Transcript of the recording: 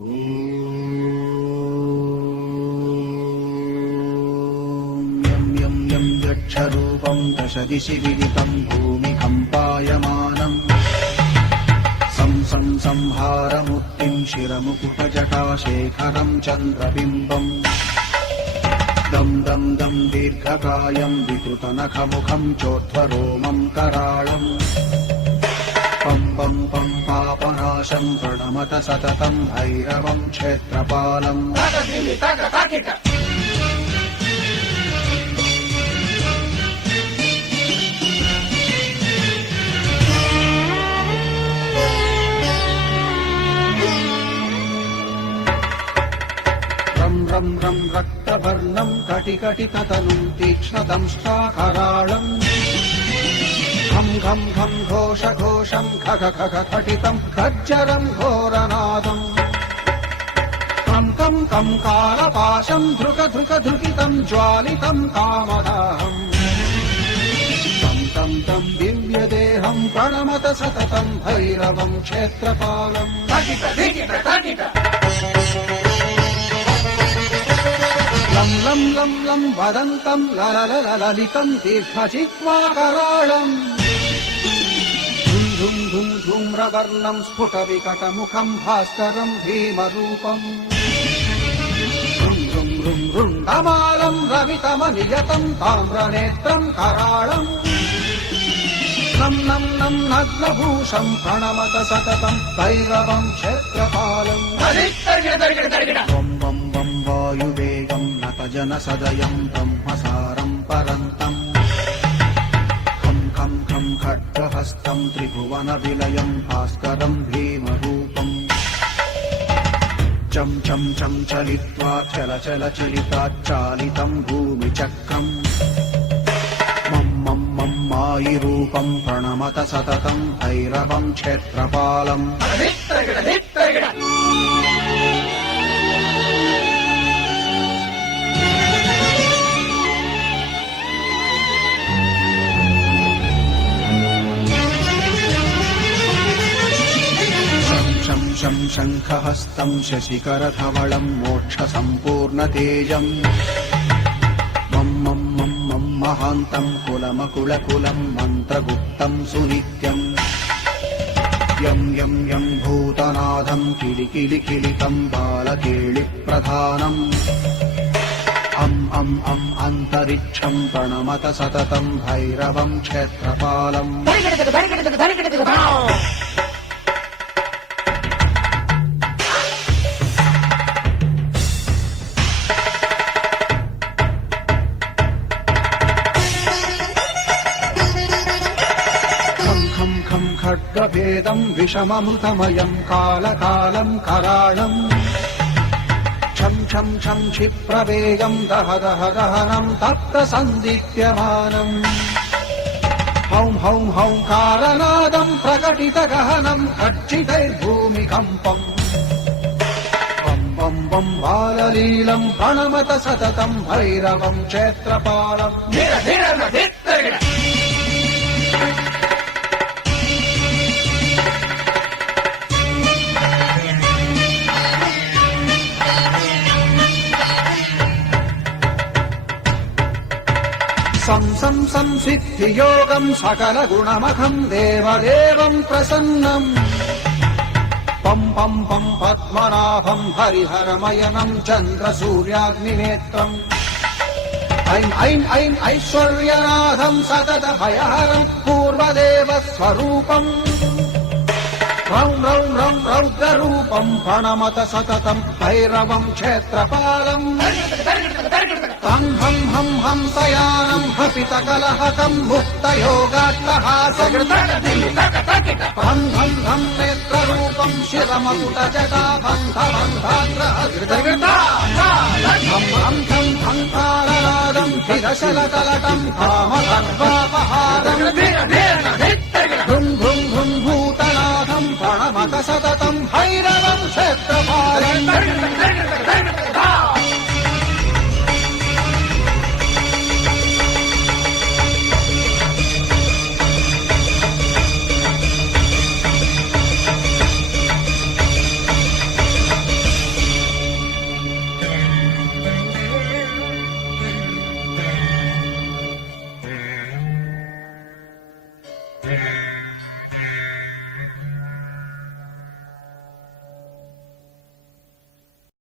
यं यं यं यक्षरूपं दशदिशि विदितं भूमिकम्पायमानम् सं संहारमूर्तिं शिरमुकुटजटाशेखरं चन्द्रबिम्बम् दं दं दं दीर्घकायं विकृतनखमुखं चोद्धरोमं कराळम् पं पं पं पापनाशं प्रणमत सततं भैरवं क्षेत्रपालम् रं रं रं रक्तवर्णं कटिकटिततनुं तीक्ष्णदंष्ट्राकराळम् घं घं घं घोषघोषं खग खग खटितं खज्जरं घोरनादम् कं कं कं कालपाशं धृक धृक धृकितं ज्वालितं कामदाहम् तं तं तं दिव्यदेहं प्रणमत सततं भैरवं क्षेत्रपालम् लं लं लं लं वदन्तं ललितं दीर्घजिह्वाकराळम् धुं धुं धुं धूम्रवर्णं स्फुटविकटमुखं भास्करं भीमरूपम् धुं धुं धुं रुण्डमालं रवितमनियतं ताम्रनेत्रं कराळम् नं नं नं नग्नभूषं प्रणमत सततं भैरवं क्षेत्रपालम् वं वं वं वायुवेगं नतजनसदयं ब्रह्मसारं परन्तम् खं खं खं खड्गहस्तं त्रिभुवनविलयं भास्करं भीमरूपम् चं चं चं चलित्वा चल चल चलिताच्चालितं भूमिचक्रम् मं मं मं मायिरूपं प्रणमत सततं भैरवं क्षेत्रपालम् शं शं शङ्खहस्तं शशिकरधवलं मोक्षसम्पूर्णतेजम् मं मं मं मं महान्तं कुलमकुलकुलं मन्त्रगुप्तं सुनित्यम् यं यं यं भूतनाथं किलिकिलिकिलितं बालकेलिप्रधानम् अं अन्तरिक्षं प्रणमत सततं भैरवं क्षेत्रपालम् खड्गभेदं विषममृतमयं कालकालं कराळम् छं छं छं क्षिप्रवेगं दह दह दहनं तप्तसन्दीप्यमानम् हौं हौं हौं कारनादं प्रकटितगहनं खड्जितैर्भूमिकम्पम् बं बं बं बाललीलं प्रणमत सततं भैरवं क्षेत्रपालम् संसिद्धियोगं सकलगुणमखं देवदेवं प्रसन्नम् पं पं पं पद्मनाभं हरिहरमयनं चन्द्रसूर्याग्निनेत्रम् ऐं ऐं ऐं ऐश्वर्यनाथं सततभयहरं पूर्वदेवस्वरूपम् रौं रौं रौं रौद्ररूपं प्रणमत सततं भैरवं क्षेत्रपालम् हं हं हं हंसयानं हपितकलहतं मुक्तयोगाट्टहासम् हं हं हं नेत्ररूपं शिरमकुटजटाबन्धबन्धाग्रहम् हं हं हं हंकारनादं हिरशलकलटं कामगर्भापहारम् भृं भृं भृं भूतनाथं प्रणमत सततं भैरवं क्षेत्रपालम् Yeah.